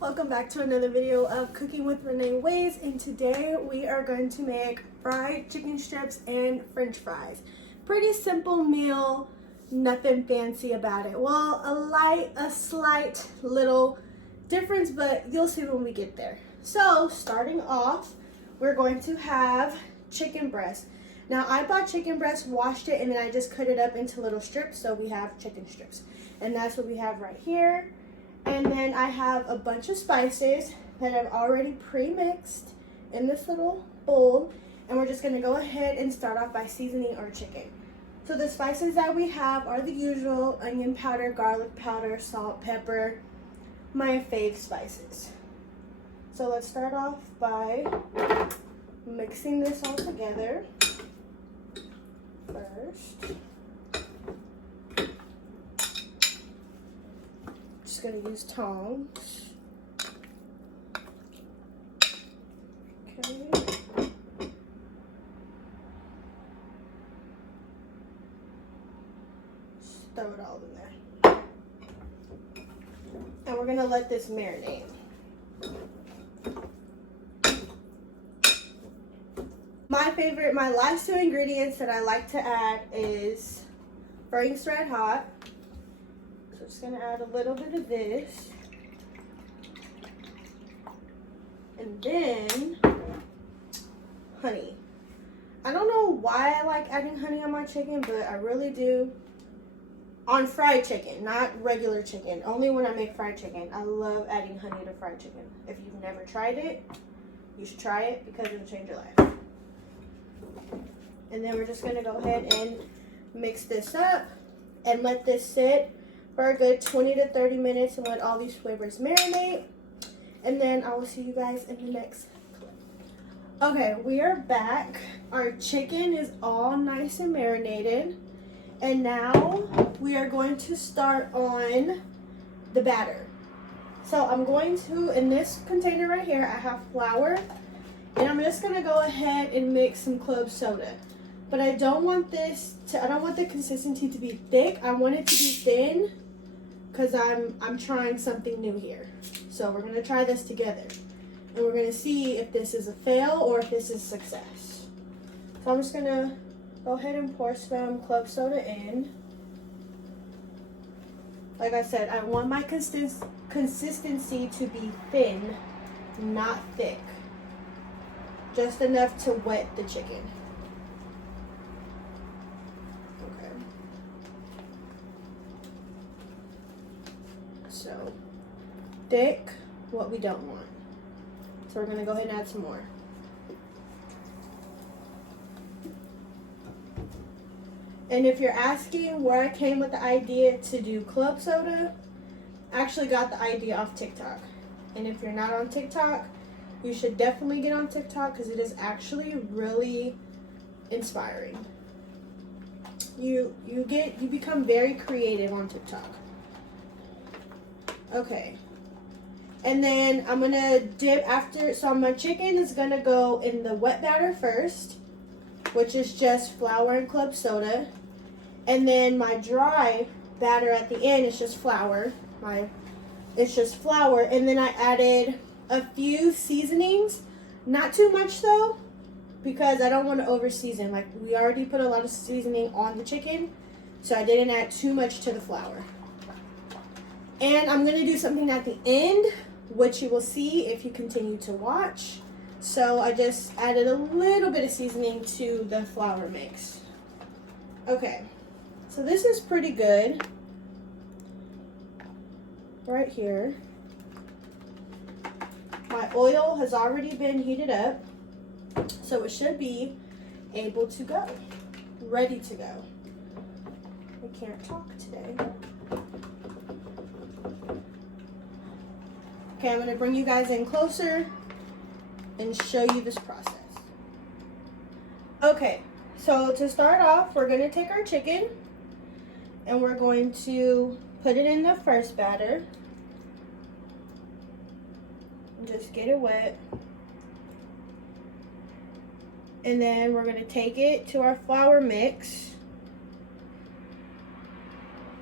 Welcome back to another video of Cooking with Renee Ways, and today we are going to make fried chicken strips and french fries. Pretty simple meal, nothing fancy about it. Well, a slight little difference, but you'll see when we get there. So starting off, we're going to have chicken breast. Now I bought chicken breast, washed it, and then I just cut it up into little strips, so we have chicken strips. And that's what we have right here. And then I have a bunch of spices that I've already pre-mixed in this little bowl. And we're just gonna go ahead and start off by seasoning our chicken. So the spices that we have are the usual: onion powder, garlic powder, salt, pepper, my fave spices. So let's start off by mixing this all together first. Just gonna use tongs. Okay. Just throw it all in there. And we're gonna let this marinate. My last two ingredients that I like to add is Frank's Red Hot. So just gonna add a little bit of this. And then honey. I don't know why I like adding honey on my chicken, but I really do. On fried chicken, not regular chicken. Only when I make fried chicken. I love adding honey to fried chicken. If you've never tried it, you should try it because it'll change your life. And then we're just gonna go ahead and mix this up and let this sit for a good 20 to 30 minutes and let all these flavors marinate. And then I will see you guys in the next clip. Okay, we are back. Our chicken is all nice and marinated. And now we are going to start on the batter. So I'm going to, in this container right here, I have flour. And I'm just gonna go ahead and mix some club soda. But I don't want the consistency to be thick. I want it to be thin because I'm trying something new here. So we're gonna try this together. And we're gonna see if this is a fail or if this is success. So I'm just gonna go ahead and pour some club soda in. Like I said, I want my consistency to be thin, not thick. Just enough to wet the chicken. Okay. So, thick, what we don't want. So we're gonna go ahead and add some more. And if you're asking where I came with the idea to do club soda, I actually got the idea off TikTok. And if you're not on TikTok, you should definitely get on TikTok because it is actually really inspiring. You become very creative on TikTok. Okay. And then I'm gonna dip after, so my chicken is gonna go in the wet batter first, which is just flour and club soda. And then my dry batter at the end is just flour. It's just flour. And then I added a few seasonings, not too much though, because I don't want to over season. Like, we already put a lot of seasoning on the chicken, so I didn't add too much to the flour. And I'm gonna do something at the end, which you will see if you continue to watch. So I just added a little bit of seasoning to the flour mix. Okay, so this is pretty good right here. My oil has already been heated up, so it should be able to go, ready to go. I can't talk today. Okay, I'm gonna bring you guys in closer and show you this process. Okay, so to start off, we're gonna take our chicken and we're going to put it in the first batter. Just get it wet. And then we're gonna take it to our flour mix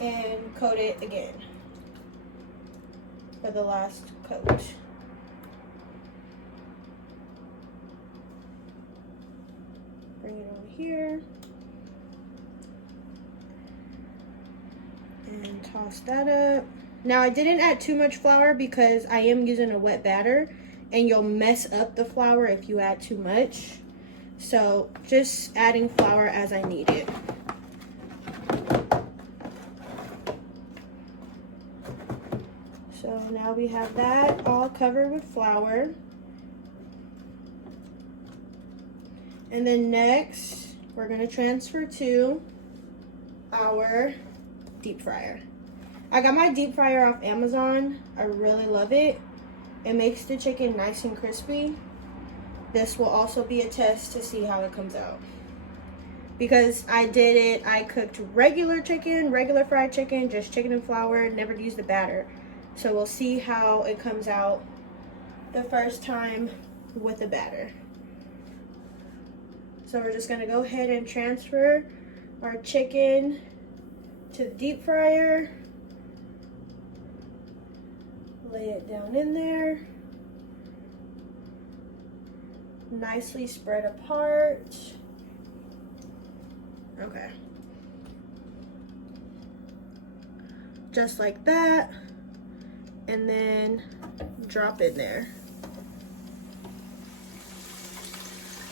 and coat it again for the last coat. Bring it over here and toss that up. Now I didn't add too much flour because I am using a wet batter and you'll mess up the flour if you add too much. So just adding flour as I need it. So now we have that all covered with flour. And then next, we're gonna transfer to our deep fryer. I got my deep fryer off Amazon. I really love it. It makes the chicken nice and crispy. This will also be a test to see how it comes out. Because I did it, I cooked regular chicken, regular fried chicken, just chicken and flour, never used the batter. So we'll see how it comes out the first time with the batter. So we're just gonna go ahead and transfer our chicken to the deep fryer. Lay it down in there. Nicely spread apart. Okay. Just like that. And then drop in there.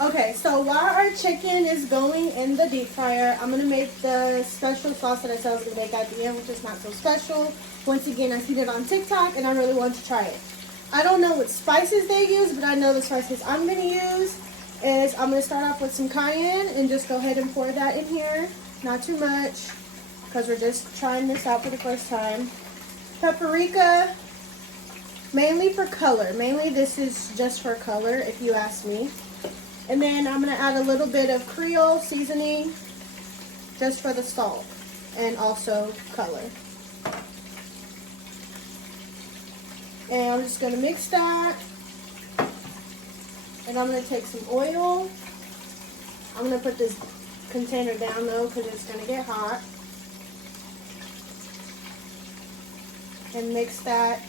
Okay, so while our chicken is going in the deep fryer, I'm gonna make the special sauce that I said I was gonna make at the end, which is not so special. Once again, I seen it on TikTok and I really want to try it. I don't know what spices they use, but I know the spices I'm gonna use is I'm gonna start off with some cayenne and just go ahead and pour that in here. Not too much, because we're just trying this out for the first time. Paprika, mainly for color. Mainly this is just for color, if you ask me. And then I'm gonna add a little bit of Creole seasoning just for the salt and also color. And I'm just gonna mix that. And I'm gonna take some oil. I'm gonna put this container down though because it's gonna get hot. And mix that.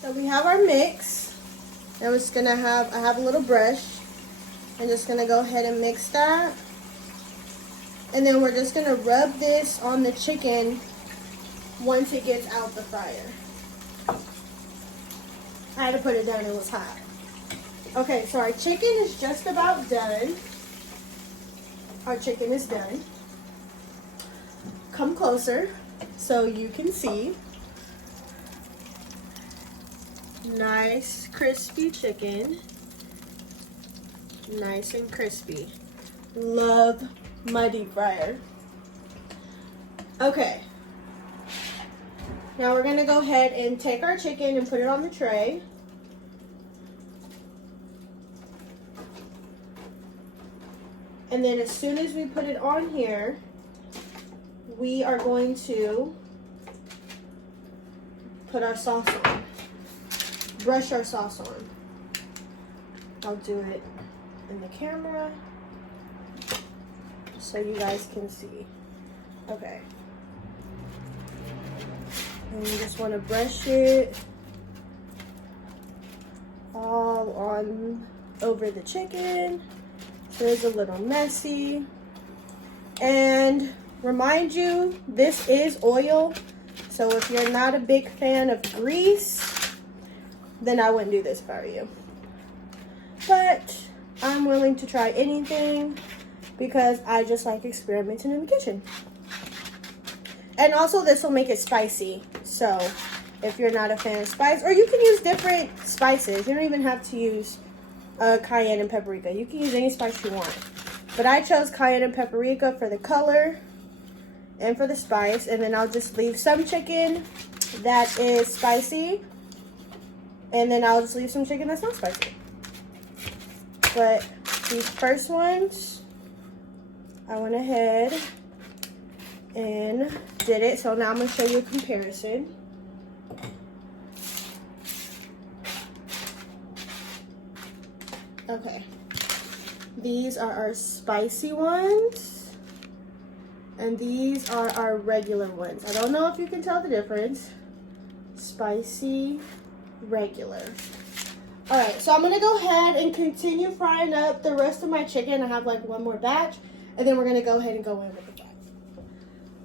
So we have our mix. Now we're just gonna I have a little brush. I'm just gonna go ahead and mix that. And then we're just gonna rub this on the chicken once it gets out the fryer. I had to put it down, it was hot. Okay, so our chicken is just about done. Our chicken is done. Come closer so you can see. Nice crispy chicken. Nice and crispy. Love my deep fryer. Okay. Now we're gonna go ahead and take our chicken and put it on the tray. And then as soon as we put it on here, we are going to put our sauce on. Brush our sauce on. I'll do it in the camera so you guys can see. Okay. And you just want to brush it all on over the chicken. So it's a little messy. And remind you, this is oil. So if you're not a big fan of grease, then I wouldn't do this for you. But I'm willing to try anything because I just like experimenting in the kitchen. And also this will make it spicy. So if you're not a fan of spice, or you can use different spices. You don't even have to use cayenne and paprika. You can use any spice you want. But I chose cayenne and paprika for the color and for the spice. And then I'll just leave some chicken that is spicy. And then I'll just leave some chicken that's not spicy. But these first ones, I went ahead and did it. So now I'm going to show you a comparison. Okay. These are our spicy ones. And these are our regular ones. I don't know if you can tell the difference. Spicy, regular. Alright, so I'm going to go ahead and continue frying up the rest of my chicken. I have like one more batch. And then we're going to go ahead and go in with the fries.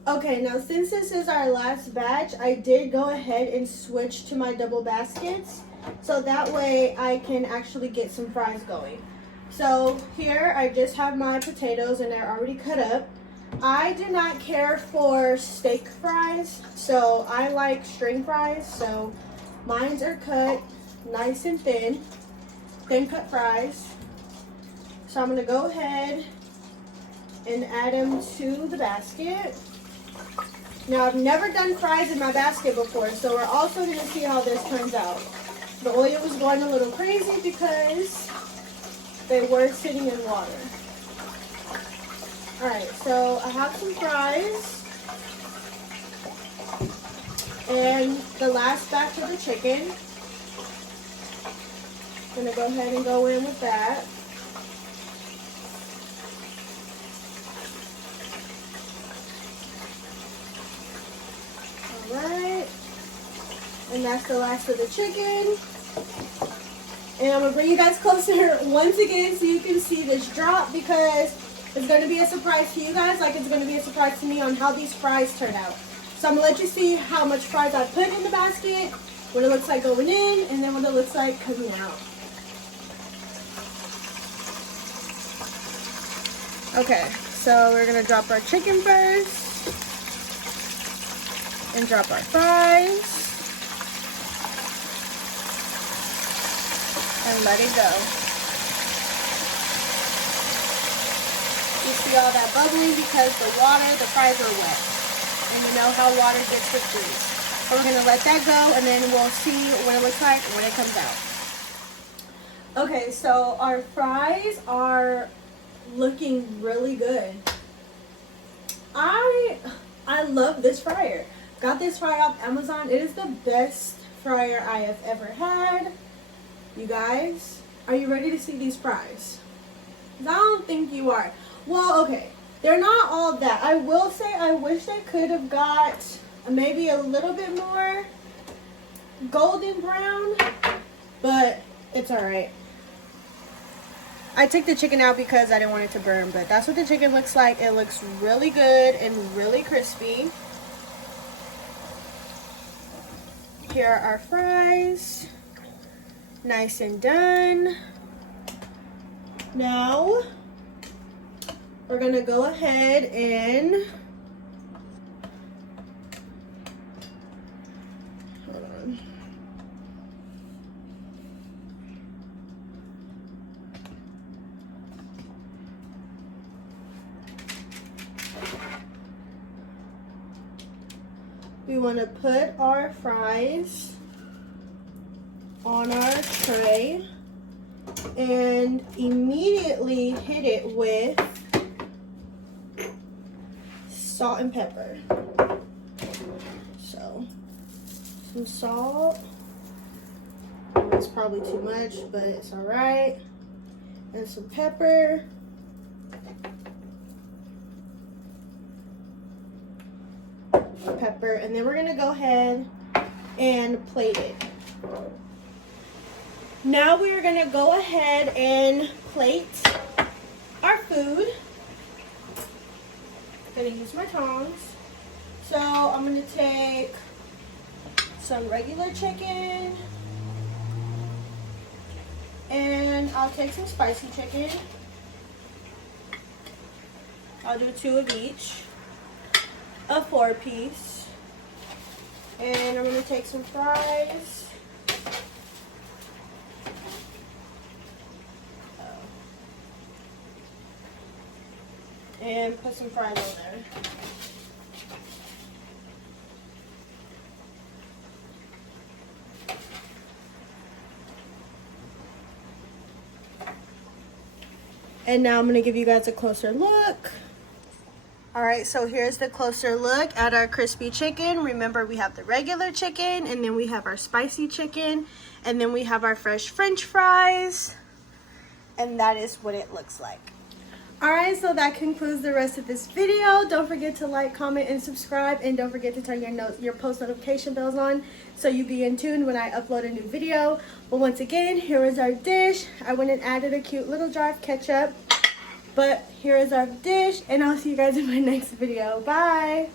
Okay, now since this is our last batch, I did go ahead and switch to my double baskets. So that way I can actually get some fries going. So here I just have my potatoes and they're already cut up. I do not care for steak fries, so I like string fries. So mine are cut nice and thin cut fries. So I'm going to go ahead and add them to the basket. Now I've never done fries in my basket before, so we're also going to see how this turns out. The oil was going a little crazy because they were sitting in water. Alright, so I have some fries. And the last batch of the chicken. I'm going to go ahead and go in with that. Alright. And that's the last of the chicken. And I'm going to bring you guys closer once again so you can see this drop, because it's going to be a surprise to you guys, like it's going to be a surprise to me on how these fries turn out. So I'm going to let you see how much fries I put in the basket, what it looks like going in, and then what it looks like coming out. Okay, so we're going to drop our chicken first, and drop our fries. And let it go. You see all that bubbling because the fries are wet. And you know how water gets with grease. So we're going to let that go, and then we'll see what it looks like when it comes out. Okay, so our fries are looking really good. I love this fryer. Got this fryer off Amazon. It is the best fryer I have ever had. You guys, are you ready to see these fries? I don't think you are. Well, okay, they're not all that. I will say I wish they could have got maybe a little bit more golden brown, but it's all right. I took the chicken out because I didn't want it to burn, but that's what the chicken looks like. It looks really good and really crispy. Here are our fries. Nice and done. Now, we're going to go ahead and hold on. We want to put our fries on our tray and immediately hit it with salt and pepper. So, some salt. It's probably too much, but it's all right. And some pepper. And then we're gonna go ahead and plate it. Now we are gonna go ahead and plate our food. I'm gonna use my tongs. So I'm gonna take some regular chicken, and I'll take some spicy chicken. I'll do 2 of each, a 4-piece. And I'm going to take some fries. And put some fries on there. And now I'm going to give you guys a closer look. Alright, so here's the closer look at our crispy chicken. Remember, we have the regular chicken, and then we have our spicy chicken, and then we have our fresh French fries. and that is what it looks like. Alright, so that concludes the rest of this video. Don't forget to like, comment, and subscribe, and don't forget to turn your post notification bells on so you be in tune when I upload a new video. But once again, here is our dish. I went and added a cute little jar of ketchup, but here is our dish, and I'll see you guys in my next video. Bye!